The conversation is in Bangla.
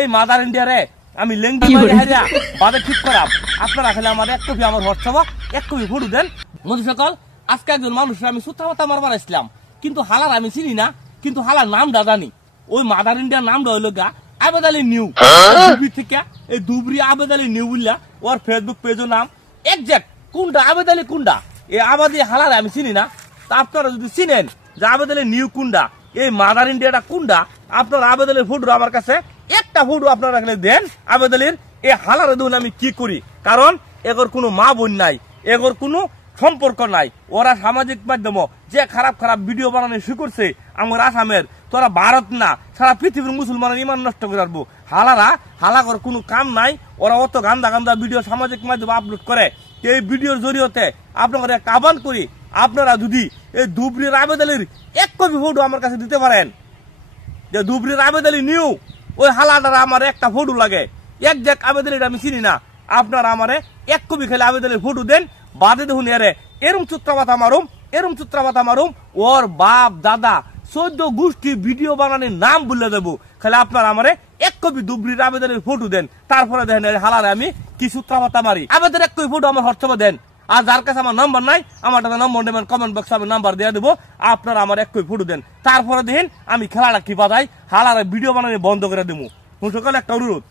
এই মাদার ইন্ডিয়া রে আমি লেংটি মারি হারিয়া বাদে ঠিক করাম। আপনারা খেলে আমার এক কপি আমার হোয়াটসঅ্যাপ এক কপি ফটো দেন। বন্ধু সকল, আজকে একজন মানুষের আমি সুতা মাথা মারবার আসলাম, কিন্তু হালার আমি চিনি না, কিন্তু হালার নামটা জানি। ওই মাদার ইন্ডিয়ার নামটা হইল গা আবেদ আলী নিউ। দুবরি থেকে এই দুবরি আবেদ আলী নিউ বললা ওর ফেসবুক পেজের নাম। একজ্যাক্ট কোনটা আবেদ আলী কোনটা এই আবাদি হালার আমি চিনি না। তা আপনারা যদি চিনেন যে আবেদ আলী নিউ কোনটা, এই মাদার ইন্ডিয়াটা কোনটা, আপনারা আবেদ আলীর ফটো আমার কাছে একটা ফটো আপনারা রাখলে দেন। আবেদ আলীর এই হালার দেখুন আমি কি করি, কারণ এগোর কোনো মা বোন নাই, এগোর কোনো সম্পর্ক নাই। ওরা সামাজিক মাধ্যম যে খারাপ খারাপ ভিডিও বানানো শুরু করছে আমার আসামের, তোরা ভারত না সারা পৃথিবীর মুসলমানের ইমান নষ্ট করে রাখবো। হালাগর কোনো কাম নাই, ওরা অত গান্দা গান্দা ভিডিও সামাজিক মাধ্যমে আপলোড করে। এই ভিডিওর জরিয়তে আপনাদের একটা আহ্বান করি, আপনারা যদি এই ধুবড়ির আবেদ আলীর এক কপি ফটো আমার কাছে দিতে পারেন, যে ধুবড়ির আবেদ আলী নিউ ওই হালাটার আমার একটা ফটো লাগে। একজ্যাক্ট আবেদ আলীর আমি চিনি না, আপনারা আমারে এক কপি খেলে আবেদ আলীর ফটো দেন। বাদে দেখুন এরে এরম চুত্রাবাতা মারুম ওর বাপ দাদা 14 গোষ্ঠী ভিডিও বানানোর নাম বলে দেবো। খালি আপনারা আমারে এক কপি ধুবড়ির আবেদ আলীর ফটো দেন, তারপরে দেখেন হালারে আমি কি চুত্রাবাতা মারি। আবেদের এক কপি ফটো আমার হোয়াটসঅ্যাপে দেন। আর যার কাছে আমার নাম্বার নাই, আমার একটা নম্বর দেবেন, কমেন্ট বক্সে আমি নাম্বার দিয়ে দেবো। আপনারা আমার এক কপি ফটো দেন, তারপরে দেখেন আমি খেলাটা কি বাজাই, হালারে ভিডিও বানানো বন্ধ করে দেবো। সকালে একটা অনুরোধ,